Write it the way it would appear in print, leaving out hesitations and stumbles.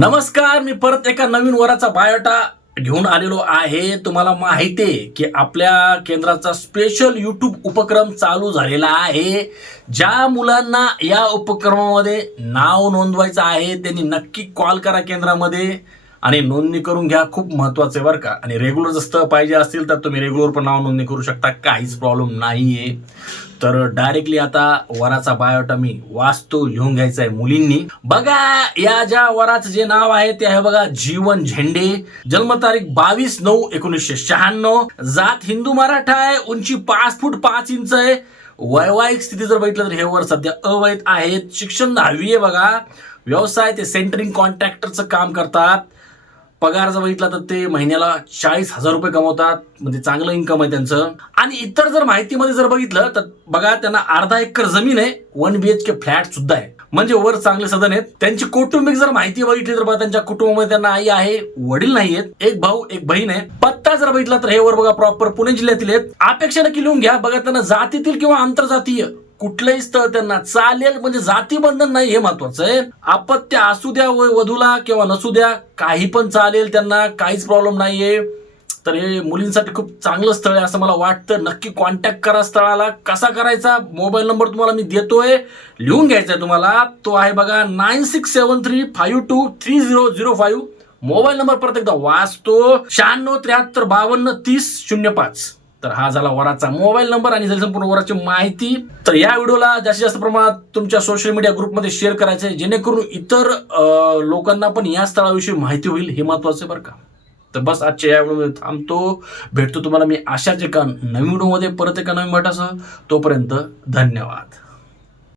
नमस्कार, मी परत एका नवीन वराचा बायोटा घेऊन आलेलो आहे। तुम्हाला माहिती आहे की आपल्या केंद्राचा स्पेशल यूट्यूब उपक्रम चालू झालेला आहे। ज्या मुलांना या उपक्रमामध्ये नाव नोंदवायचं आहे त्यांनी नक्की कॉल करा केंद्रामध्ये आणि नोंदणी करून घ्या। खूप महत्त्वाचं आहे बरं का। आणि रेग्युलर जर पाहिजे असतील तर तुम्ही रेग्युलर पण नाव नोंदणी करू शकता, काहीच प्रॉब्लेम नाहीये। तर डायरेक्टली आता वराचा बायोटा मी वाचतो, लिहून घ्यायचा आहे मुलींनी। बघा, या ज्या वराचं जे नाव आहे ते आहे बघा जीवन झेंडे। जन्मतारीख 22/9/1996। जात हिंदू मराठा आहे। उंची 5 फूट 5 इंच आहे। वैवाहिक स्थिती जर बघितलं तर हे वर सध्या अवैध आहेत। शिक्षण 10वी आहे बघा। व्यवसाय ते सेंटरिंग कॉन्ट्रॅक्टरचं काम करतात। पगार जर बघितला तर ते महिन्याला 40,000 रुपये कमवतात, म्हणजे चांगलं इन्कम आहे त्यांचं। आणि इतर जर माहितीमध्ये जर बघितलं तर बघा, त्यांना अर्धा एकर जमीन आहे, 1 BHK फ्लॅट सुद्धा आहे, म्हणजे वर चांगले सदन आहेत। त्यांची कौटुंबिक जर माहिती बघितली तर बघा, त्यांच्या कुटुंबामध्ये त्यांना आई आहे, वडील नाही आहेत, एक भाऊ एक बहीण आहे। पत्ता जर बघितला तर हे वर बघा प्रॉपर पुणे जिल्ह्यातील आहेत। अपेक्षा नक्की लिहून घ्या। बघा, त्यांना जातीतील किंवा आंतरजातीय कुठलंही स्थळ त्यांना चालेल, म्हणजे जाती बंधन नाही, हे महत्वाचं आहे। अपत्य असू द्या वधूला किंवा नसू द्या, काही पण चालेल, त्यांना काहीच प्रॉब्लेम नाहीये। तर हे मुलींसाठी खूप चांगलं स्थळ आहे असं मला वाटतं। नक्की कॉन्टॅक्ट करा स्थळाला। कसा करायचा, मोबाईल नंबर तुम्हाला मी देतोय, लिहून घ्यायचा आहे तुम्हाला। तो आहे बघा 9673523005। मोबाईल नंबर परत एकदा वाचतो, 9673523005। तर हा झाला वराचा मोबाईल नंबर आणि झाली संपूर्ण वराची माहिती। तर या व्हिडिओला जास्तीत जास्त प्रमाणात तुमच्या सोशल मीडिया ग्रुपमध्ये शेअर करायचं आहे, जेणेकरून इतर लोकांना पण या स्थळाविषयी माहिती होईल, हे महत्वाचं आहे बरं का। तर बस आजच्या या व्हिडिओमध्ये थांबतो। भेटतो तुम्हाला मी अशाच एका नवीन व्हिडिओमध्ये परत एका नवीन मठासह। तोपर्यंत धन्यवाद।